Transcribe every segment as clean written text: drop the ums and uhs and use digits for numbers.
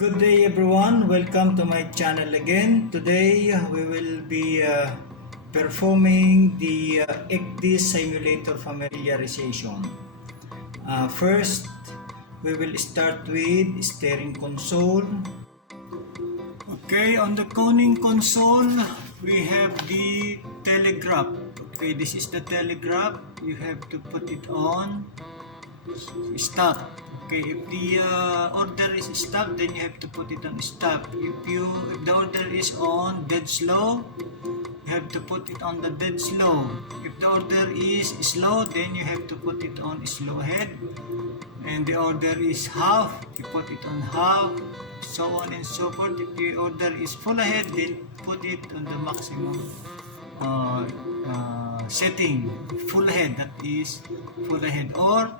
Good day everyone, welcome to my channel again. Today we will be performing the ECDIS simulator familiarization. First, we will start with steering console. Okay, on the coning console, we have the telegraph. Okay, this is the telegraph. You have to put it on stop. Okay, if the order is stop, then you have to put it on stop. If the order is on dead slow, you have to put it on the dead slow. If the order is slow, then you have to put it on slow ahead. And the order is half, you put it on half, so on and so forth. If the order is full ahead, then put it on the maximum setting, full ahead, that is full ahead. Or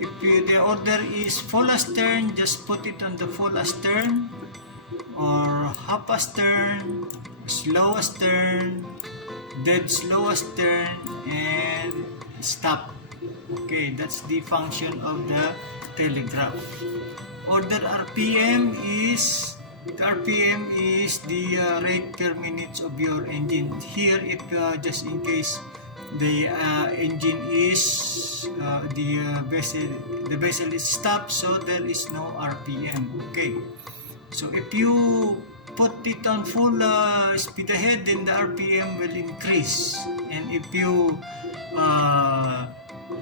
if the order is full astern, just put it on the full astern, or half astern, slow astern, dead slow astern, and stop. Okay, that's the function of the telegraph. Order RPM is the rate per minute of your engine. Here, if just in case the engine is the vessel is stopped, so there is no RPM. Okay, so if you put it on full speed ahead, then the RPM will increase. And if you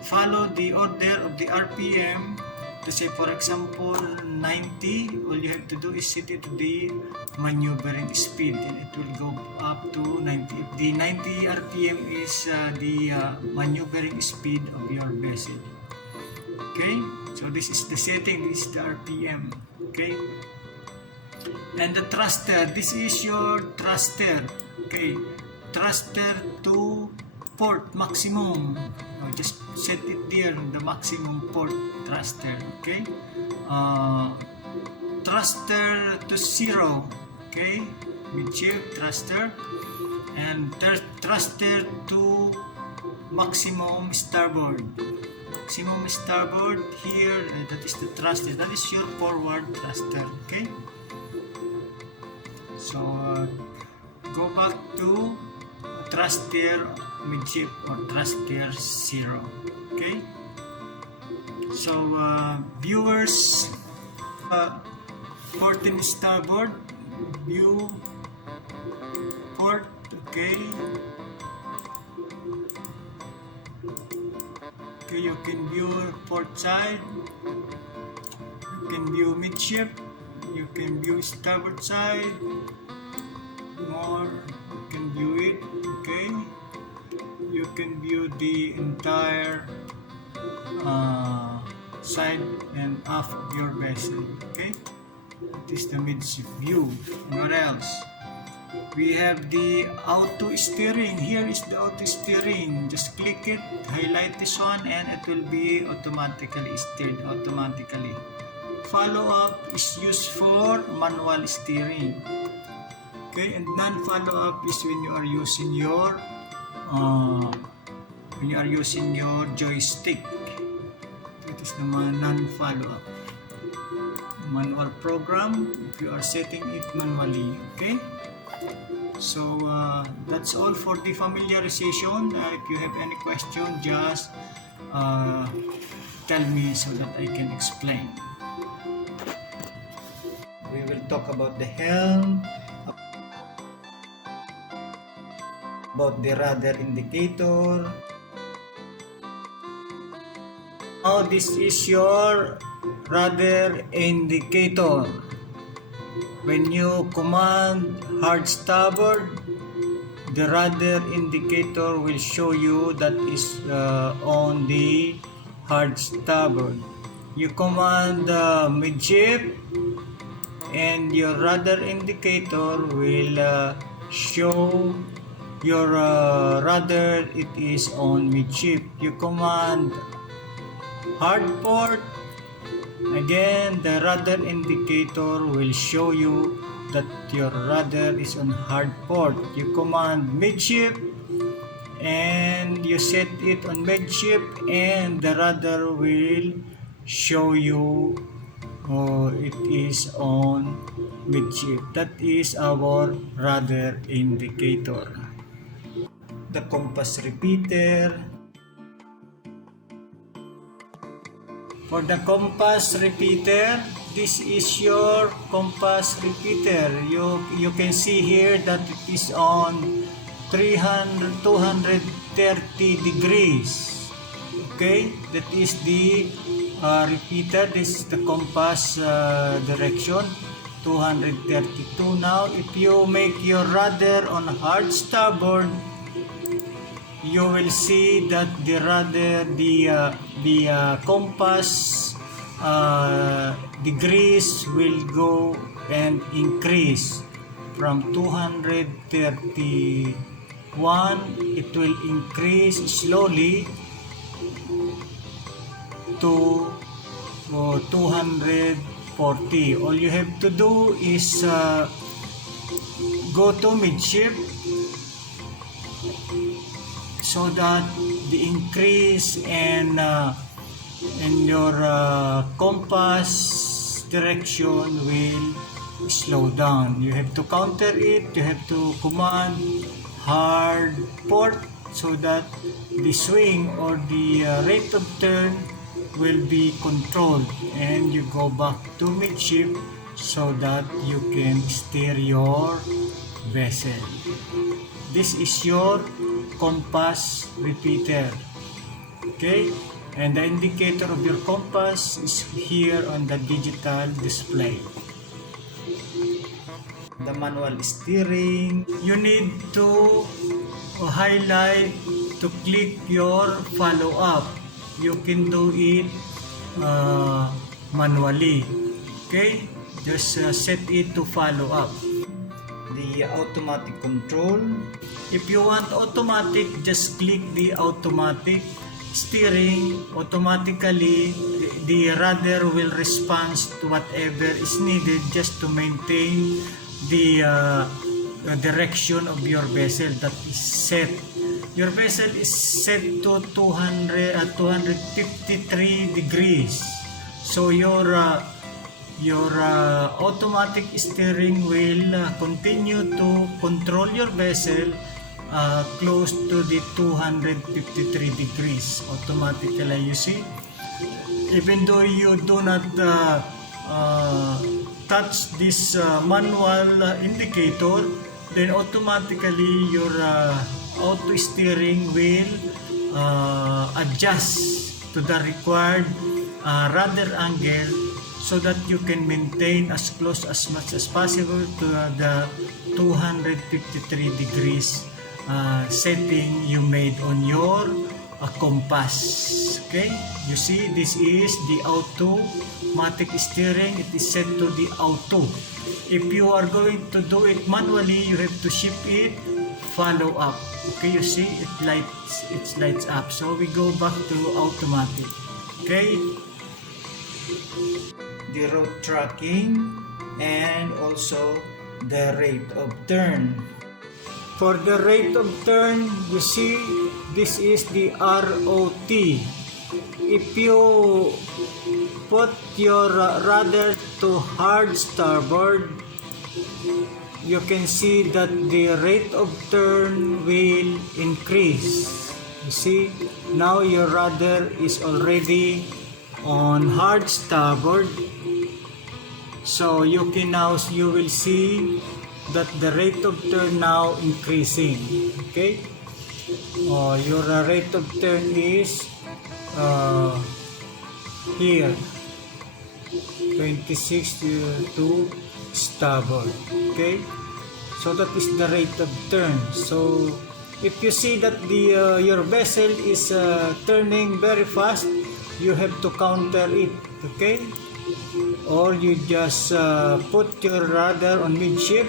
follow the order of the RPM, to say for example 90, all you have to do is set it to the maneuvering speed and it will go up to 90. If the 90 RPM is the maneuvering speed of your vessel. Okay, so this is the setting, this is the RPM. Okay, and the thruster, this is your thruster. Okay, thruster to port maximum, just set it there, the maximum port thruster. Okay, thruster to 0. Okay, midship thruster, and thruster to maximum starboard. Maximum starboard here, that is the thruster, that is your forward thruster. Okay, so go back to thruster midship or thruster 0. Okay, so viewers, port and starboard, view port. Okay, you can view port side, you can view midship, you can view starboard side, more, you can view it. Okay, you can view the entire side and aft of your vessel. Okay, that is the midship view. What else? We have the auto steering. Here is the auto steering. Just click it, highlight this one, and it will be automatically steered automatically. Follow up is used for manual steering. Okay, and non-follow up is when you are using your joystick. It is the non-follow up. Manual program, if you are setting it manually. Okay, so that's all for the familiarization. If you have any question, just tell me so that I can explain. We will talk about the helm, about the radar indicator. Now this is your radar indicator. When you command hard starboard, the radar indicator will show you that is on the hard starboard. You command midship, and your radar indicator will show your radar it is on midship. You command hard port, again the radar indicator will show you that your radar is on hard port. You command midship and you set it on midship, and the radar will show you it is on midship. That is our rudder indicator. The compass repeater. For the compass repeater, this is your compass repeater. You can see here that it is on 230 degrees. Okay, that is the repeater. This is the compass direction, 232. Now, if you make your rudder on hard starboard, you will see that the rudder, the compass degrees will go and increase from 231. It will increase slowly to 240. All you have to do is go to midship, so that the increase in your compass direction will slow down. You have to counter it. You have to command hard port so that the swing or the rate of turn will be controlled, and you go back to midship so that you can steer your vessel. This is your compass repeater. Okay, and the indicator of your compass is here on the digital display. The manual steering, you need to highlight to click your follow up. You can do it manually. Okay, just set it to follow up. The automatic control. If you want automatic, just click the automatic steering. Automatically, the rudder will respond to whatever is needed just to maintain the direction of your vessel that is set. Your vessel is set to 253 degrees. So your automatic steering will continue to control your vessel close to the 253 degrees automatically. You see, even though you do not touch this manual indicator, then automatically your auto steering will adjust to the required rudder angle, so that you can maintain as close as much as possible to the 253 degrees setting you made on your compass. Okay, you see, this is the automatic steering. It is set to the auto. If you are going to do it manually, you have to shift it follow up. Okay, you see, it lights up. So we go back to automatic. Okay, the road tracking and also the rate of turn. For the rate of turn, you see, this is the ROT. If you put your rudder to hard starboard, you can see that the rate of turn will increase. You see, now your rudder is already on hard starboard. So you will see that the rate of turn now increasing. Okay, your rate of turn is here 26 to starboard. Okay, so that is the rate of turn. So if you see that your vessel is turning very fast, you have to counter it. Okay, or you just put your rudder on midship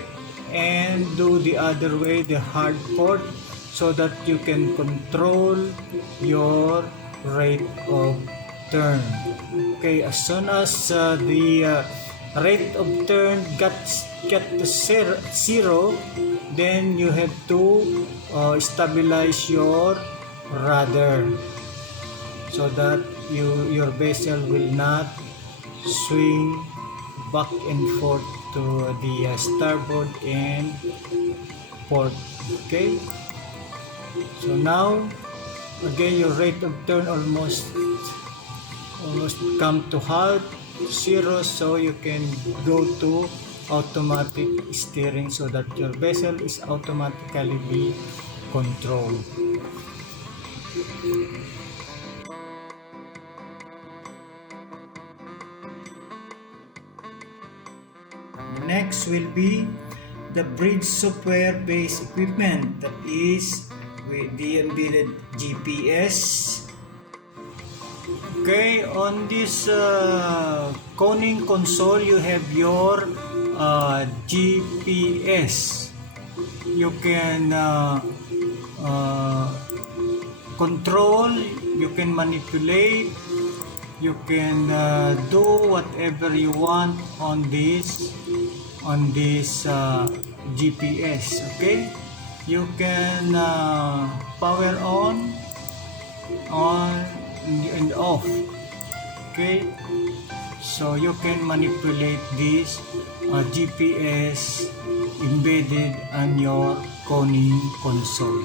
and do the other way, the hard port, so that you can control your rate of turn. Okay, as soon as the rate of turn gets to zero, then you have to stabilize your rudder so that your vessel will not swing back and forth to the starboard and port. Okay, so now again your rate of turn almost come to halt, zero, so you can go to automatic steering so that your vessel is automatically be controlled. Next will be the bridge software based equipment, that is with the embedded GPS. Okay, on this conning console you have your GPS. You can control, you can manipulate, you can do whatever you want on this GPS. Okay, you can power on and off. Okay, so you can manipulate this GPS embedded on your conning console.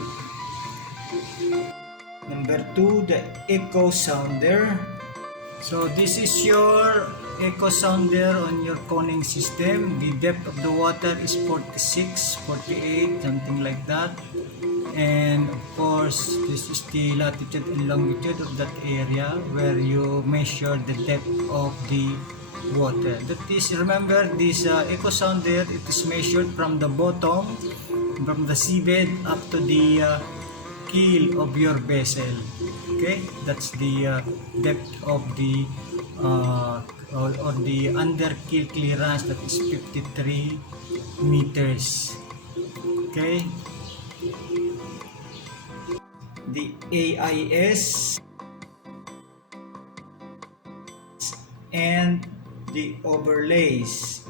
Number 2, the echo sounder. So this is your echo sounder on your conning system. The depth of the water is 46, 48, something like that. And of course, this is the latitude and longitude of that area where you measure the depth of the water. That is, remember, this echo sounder, it is measured from the bottom, from the seabed up to the keel of your vessel. Okay, that's the depth of the or the under keel clearance, that is 53 meters. Okay, the AIS and the overlays.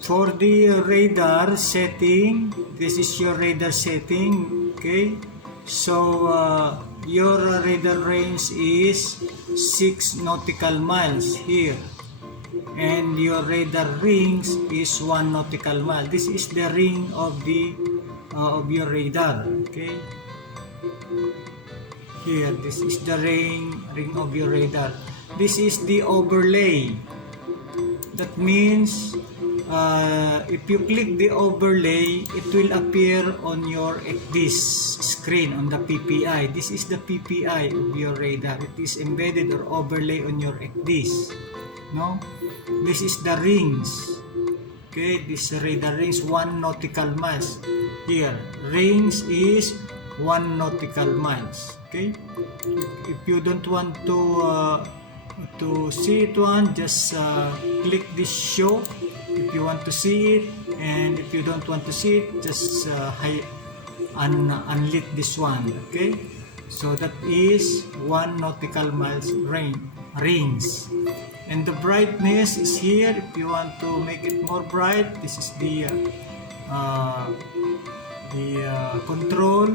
For the radar setting, this is your radar setting. Okay, so your radar range is 6 nautical miles here, and your radar rings is 1 nautical mile. This is the ring of the of your radar. Okay, here, this is the ring of your radar. This is the overlay. That means if you click the overlay, it will appear on your ECDIS screen on the PPI. This is the PPI of your radar. It is embedded or overlay on your ECDIS. No, this is the rings. Okay, this radar rings 1 nautical miles. Here, rings is 1 nautical miles. Okay, if you don't want to see it one, just click this show if you want to see it, and if you don't want to see it, just unlit this one. Okay, so that is 1 nautical miles rings, and the brightness is here. If you want to make it more bright, this is the control.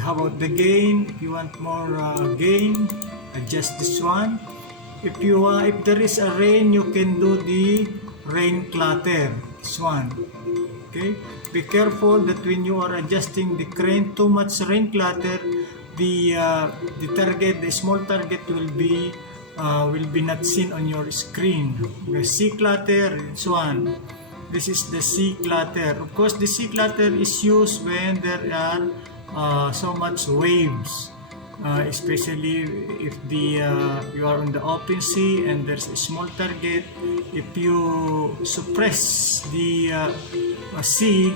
How about the gain? If you want more gain, adjust this one. If there is a rain, you can do the rain clutter, this one. Okay, be careful that when you are adjusting the crane, too much rain clutter, the target, the small target will be not seen on your screen. The C clutter, this one. This is the C clutter. Of course, the C clutter is used when there are so much waves, especially if you are on the open sea and there's a small target. If you suppress the sea,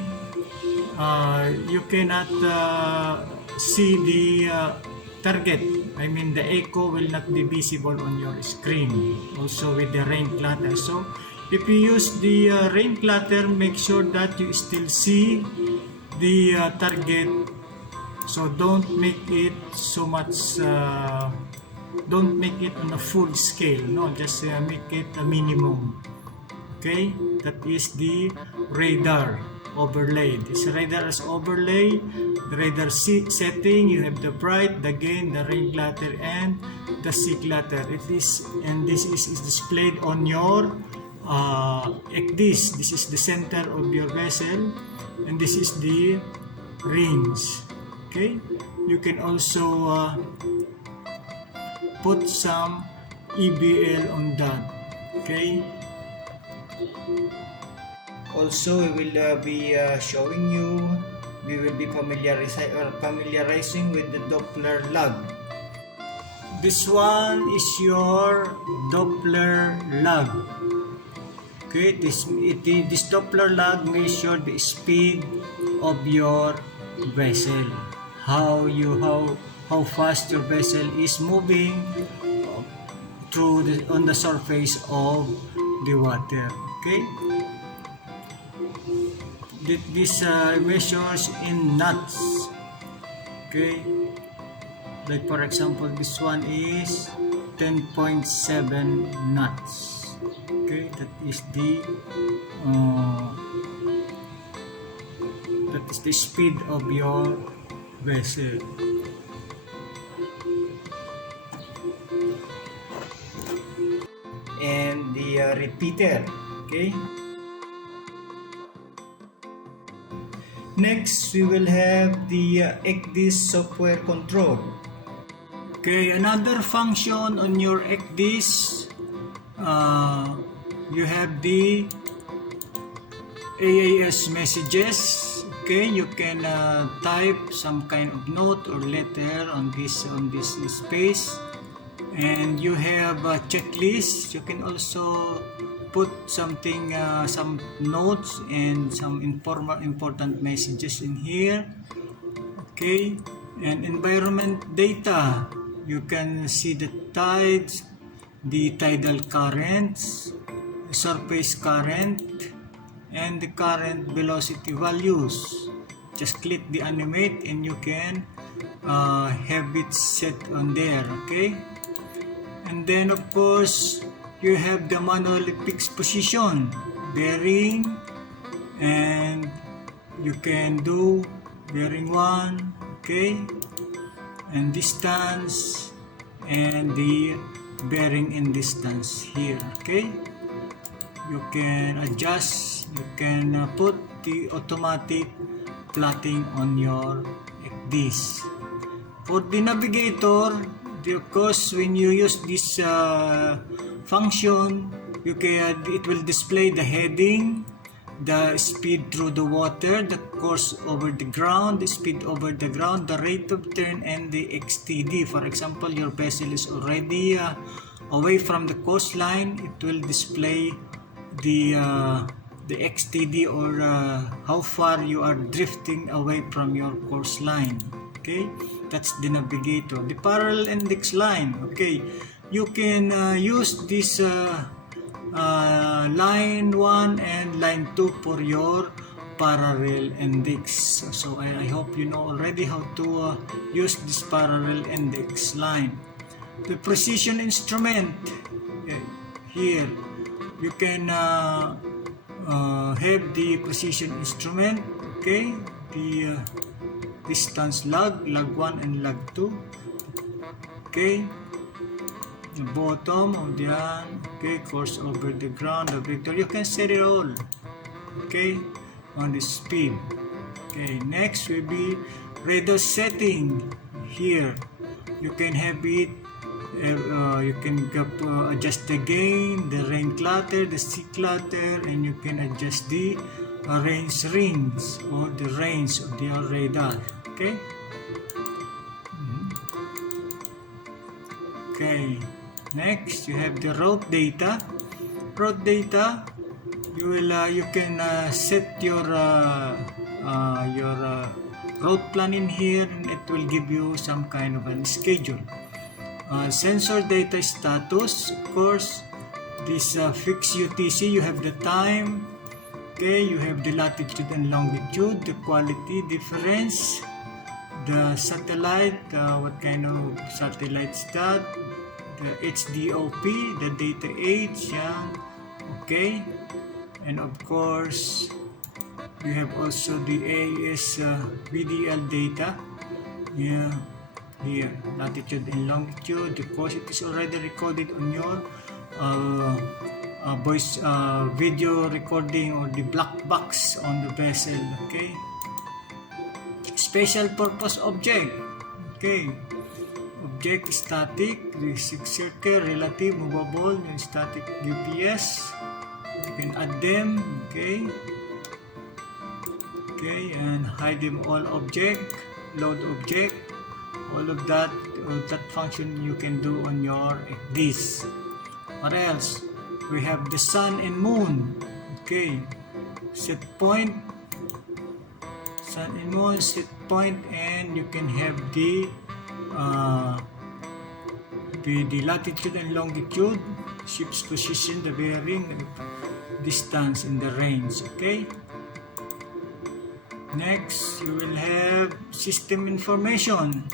you cannot see the target. I mean, the echo will not be visible on your screen, also with the rain clutter. So if you use the rain clutter, make sure that you still see the target. So don't make it so much, don't make it on a full scale, no, just make it a minimum. Okay, that is the radar. overlay. This radar as overlay, the radar setting, you have the bright, the gain, the rain clutter, and the sea clutter. This is displayed on your ECDIS. This is the center of your vessel, and this is the rings. Okay, you can also put some EBL on that. Okay. Also, we will be showing you. We will be familiarizing with the Doppler Log. This one is your Doppler Log. Okay, this Doppler Log measures the speed of your vessel. How fast your vessel is moving on the surface of the water. Okay. This measures in knots. Okay, like for example, this one is 10.7 knots. Okay, that is the speed of your vessel. And the repeater. Okay. Next, we will have the ECDIS software control. Okay, another function on your ECDIS, you have the AAS messages. Okay, you can type some kind of note or letter on this space, and you have a checklist. You can also put something, some notes and some important messages in here. Okay, and environment data, you can see the tides, the tidal currents, surface current, and the current velocity values. Just click the animate and you can have it set on there. Okay, and then of course you have the manually fixed position, bearing, and you can do bearing 1, okay, and distance, and the bearing in distance here. Okay, you can adjust, you can put the automatic plotting on your ECDIS. For the navigator, of course, when you use this function, it will display the heading, the speed through the water, the course over the ground, the speed over the ground, the rate of turn, and the XTD. For example, your vessel is already away from the coastline, it will display the XTD, or how far you are drifting away from your coastline. Okay, that's the navigator. The parallel index line. Okay, you can use this line 1 and line 2 for your parallel index. So I hope you know already how to use this parallel index line. The precision instrument, here you can have the precision instrument. Okay, the distance log 1 and log 2. Okay, the bottom of the okay, course over the ground, the vector, you can set it all. Okay, on the speed. Okay, next will be radar setting. Here you can have it, you can adjust the gain, the rain clutter, the sea clutter, and you can adjust the range rings or the range of the radar. Okay. Okay. Next, you have the route data. Route data, you can set your route plan in here, and it will give you some kind of a schedule. Sensor data status, of course, this fixed UTC, you have the time. Okay, you have the latitude and longitude, the quality difference, the satellite, what kind of satellite is that, the HDOP, the data age, yeah. Okay, and of course You have also the AES VDL data. Yeah, here latitude and longitude. Of course, it is already recorded on your voice video recording or the black box on the vessel. Okay. Special purpose object. Okay. Object static, circle, relative, movable, and static UPS. You can add them. Okay. Okay, and hide them all object, load object, all of that function you can do on your ECDIS. What else? We have the sun and moon. Okay, set point, sun and moon, set point, and you can have the latitude and longitude, ship's position, the bearing, the distance, and the range. Okay. Next, you will have system information,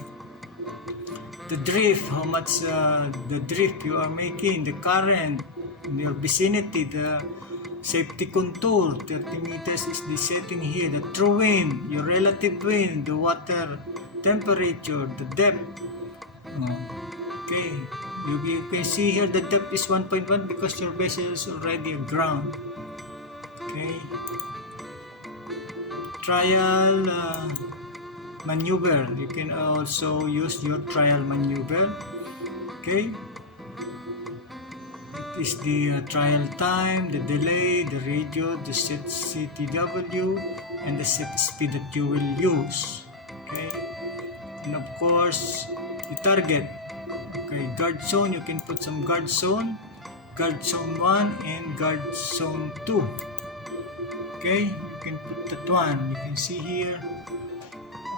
the drift, how much the drift you are making, the current in your vicinity, the safety contour, 30 meters is the setting here, the true wind, your relative wind, the water temperature, the depth. Okay, you can see here the depth is 1.1 because your vessel is already aground. Okay. Trial maneuver. You can also use your trial maneuver. Okay. It is the trial time, the delay, the radio, the set CTW, and the set speed that you will use. Okay. And of course, the target. Okay. Guard zone. You can put some guard zone 1 and guard zone 2. Okay. You can put that one. You can see here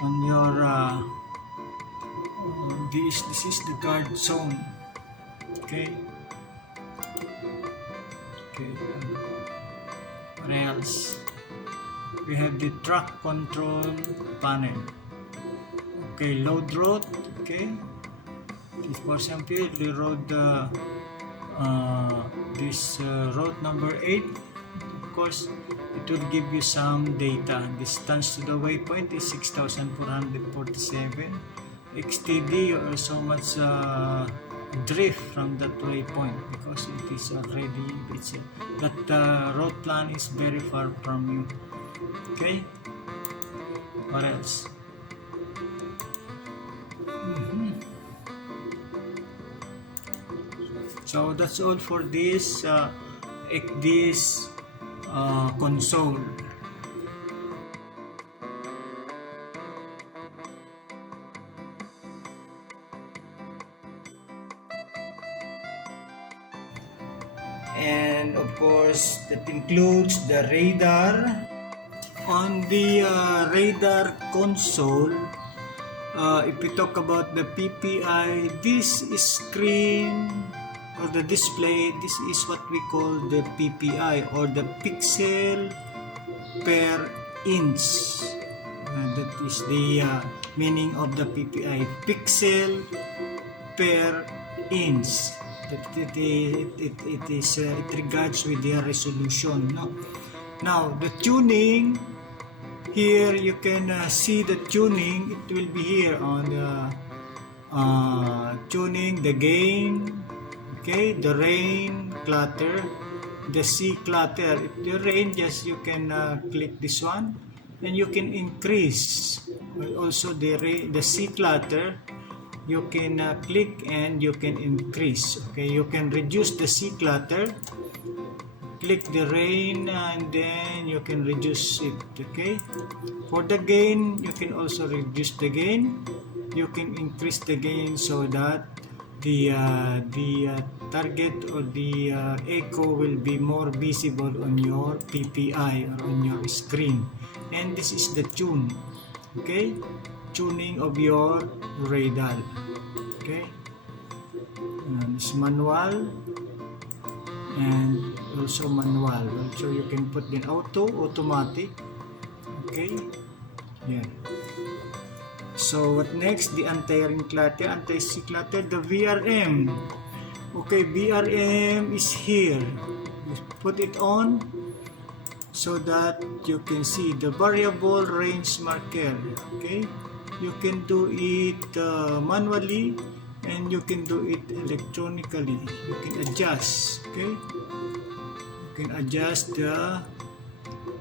on your this is the guard zone. Okay. Okay. What else? We have the track control panel. Okay, load road. Okay. For example, the road this road number 8. Of course, it will give you some data. Distance to the waypoint is 6,447. XTD or so much drift from that waypoint because it is already that road plan is very far from you. Okay. What else? So that's all for this ECDIS console. And of course that includes the radar. On the radar console, if we talk about the PPI, this is screen or the display, this is what we call the PPI or the pixel per inch. That is the meaning of the PPI, pixel per inch. It regards with the resolution. No? Now the tuning, here you can see the tuning. It will be here on the tuning, the gain. Okay, the rain clutter, the C clutter. If the rain, just you can click this one, and you can increase. Also the C clutter, you can click and you can increase. Okay, you can reduce the C clutter. Click the rain and then you can reduce it. Okay, for the gain, you can also reduce the gain. You can increase the gain so that the target or the echo will be more visible on your PPI or on your screen. And this is the tune. Okay, tuning of your radar. Okay, this manual and also manual. So you can put in automatic. Okay, yeah. So what next? The anti-ring clutter, anti-C clutter, the VRM. Okay, VRM is here. You put it on. so that you can see the variable range marker. Okay, you can do it manually, and you can do it electronically. You can adjust. Okay, you can adjust the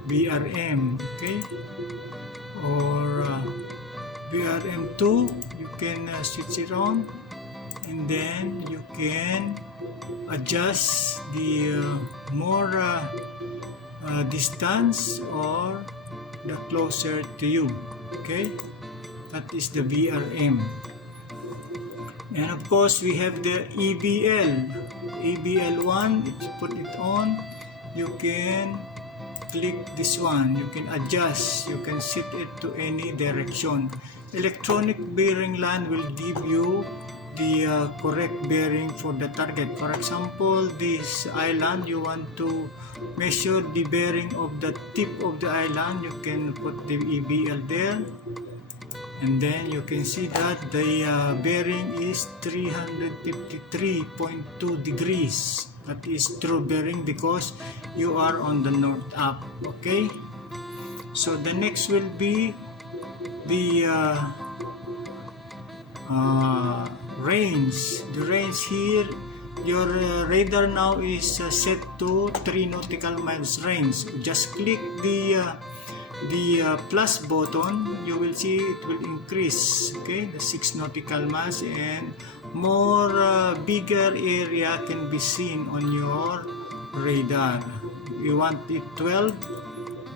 BRM. Okay, or BRM2, you can switch it on, and then you can adjust the more distance or the closer to you. Okay, that is the BRM. And of course we have the EBL1. If you put it on, you can click this one, you can adjust, you can set it to any direction. Electronic bearing line will give you the correct bearing for the target. For example, this island, you want to measure the bearing of the tip of the island, you can put the EBL there, and then you can see that the bearing is 353.2 degrees. That is true bearing because you are on the north up. Okay, so the next will be the range. The range here, your radar now is set to 3 nautical miles range. Just click the plus button, you will see it will increase. Okay, the 6 nautical miles, and more bigger area can be seen on your radar. You want it 12,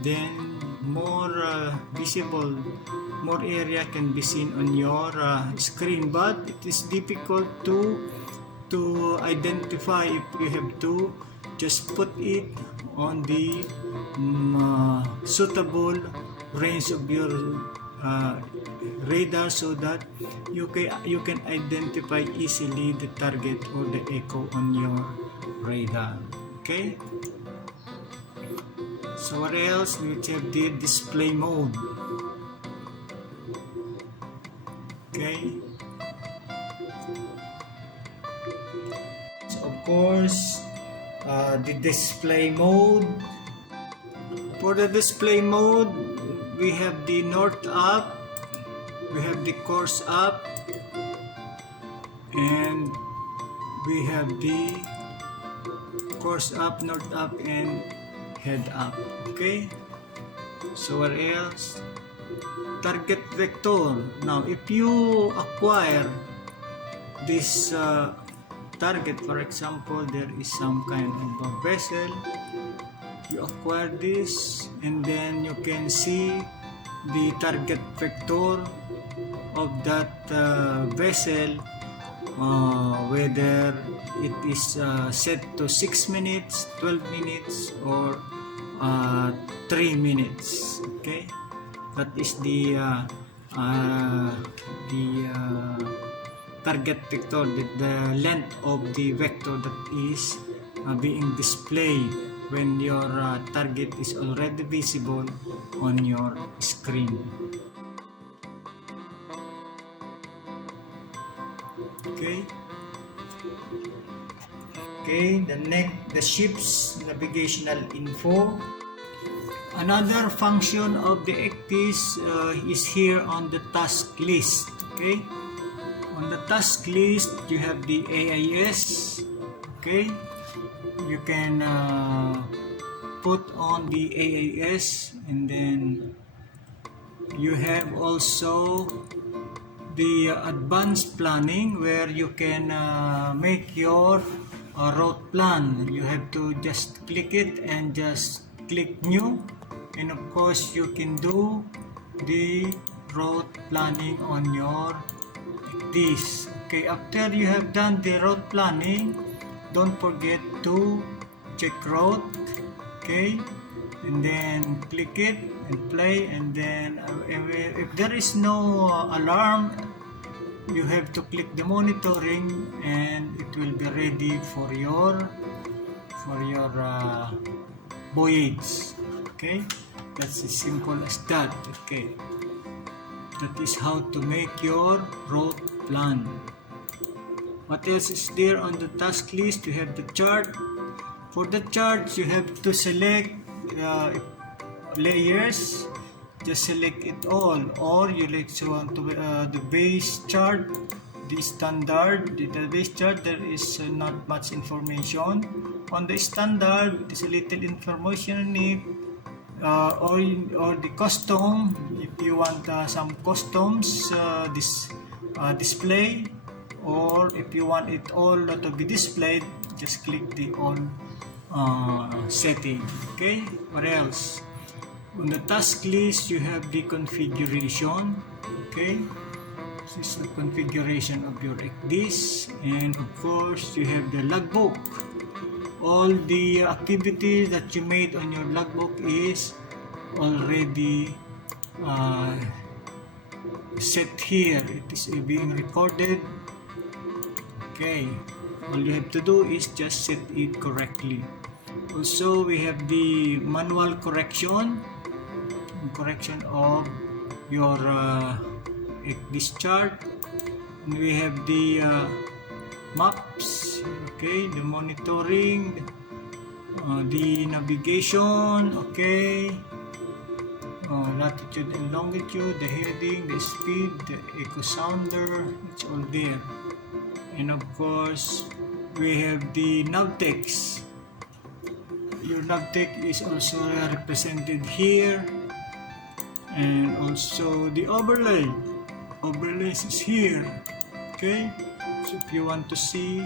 then more visible, more area can be seen on your screen, but it is difficult to identify if you have to just put it on the suitable range of your radar, so that you can identify easily the target or the echo on your radar. Okay, so what else? We have the display mode. Okay, so of course the display mode. For the display mode, we have the north up, we have the course up, and we have the course up, north up, and head up. Okay, so what else? Target vector. Now if you acquire this target, for example, there is some kind of a vessel, you acquire this, and then you can see the target vector of that vessel, whether it is set to 6 minutes, 12 minutes, or 3 minutes. Okay, that is the target vector, the length of the vector that is being displayed when your target is already visible on your screen. Okay. Okay, the ship's navigational info. Another function of the ECDIS is here on the task list. Okay, on the task list you have the AIS. Okay, you can put on the AIS, and then you have also the advanced planning, where you can make your route plan. You have to just click it and just click new, and of course you can do the route planning on your ECDIS. Okay, after you have done the route planning, don't forget to check route. Okay, and then click it and play, and then if there is no alarm, you have to click the monitoring, and it will be ready for your voyage. Okay, that's as simple as that. Okay, that is how to make your route plan. What else is there on the task list? You have the chart. For the chart, you have to select layers, just select it all, or you like to want to the base chart, the standard. The base chart, there is not much information. On the standard, there's a little information in it. Or the custom, if you want some customs display, or if you want it all to be displayed, just click the all setting. Okay, what else? On the task list, you have the configuration. Okay, this is the configuration of your ECDIS, and of course you have the logbook. All the activities that you made on your logbook is already set here. It is being recorded. Okay, all you have to do is just set it correctly. Also, we have the manual correction of your ECDIS chart. And we have the maps, okay, the monitoring, the navigation, okay, latitude and longitude, the heading, the speed, the echo sounder, it's all there. And of course, we have the navtext. Your navtext is also represented here, and also the overlays is here. Okay, so if you want to see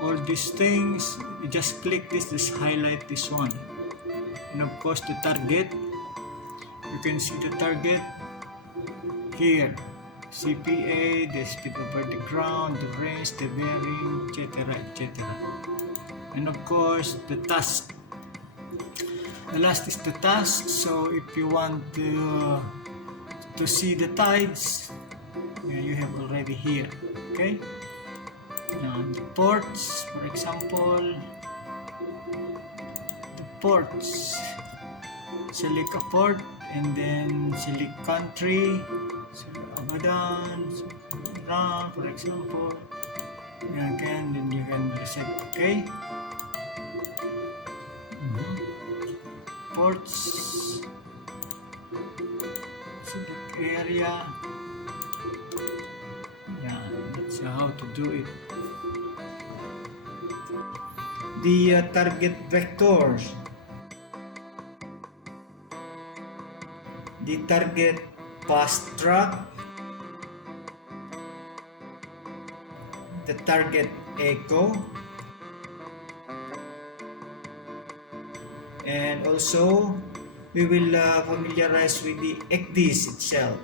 all these things, you just click this, just highlight this one. And of course the target, you can see the target here, CPA, the speed over the ground, the range, the bearing, etc, etc. And of course the task, the last is the task. So if you want to see the tides, you have already here. Okay, the ports, for example, the ports, select a port and then select country, so Abadan, Iran, for example. Then you can reset. Okay, ports, select area. That's how to do it. The target vectors, the target path track, the target echo, and also we will familiarize with the ECDIS itself.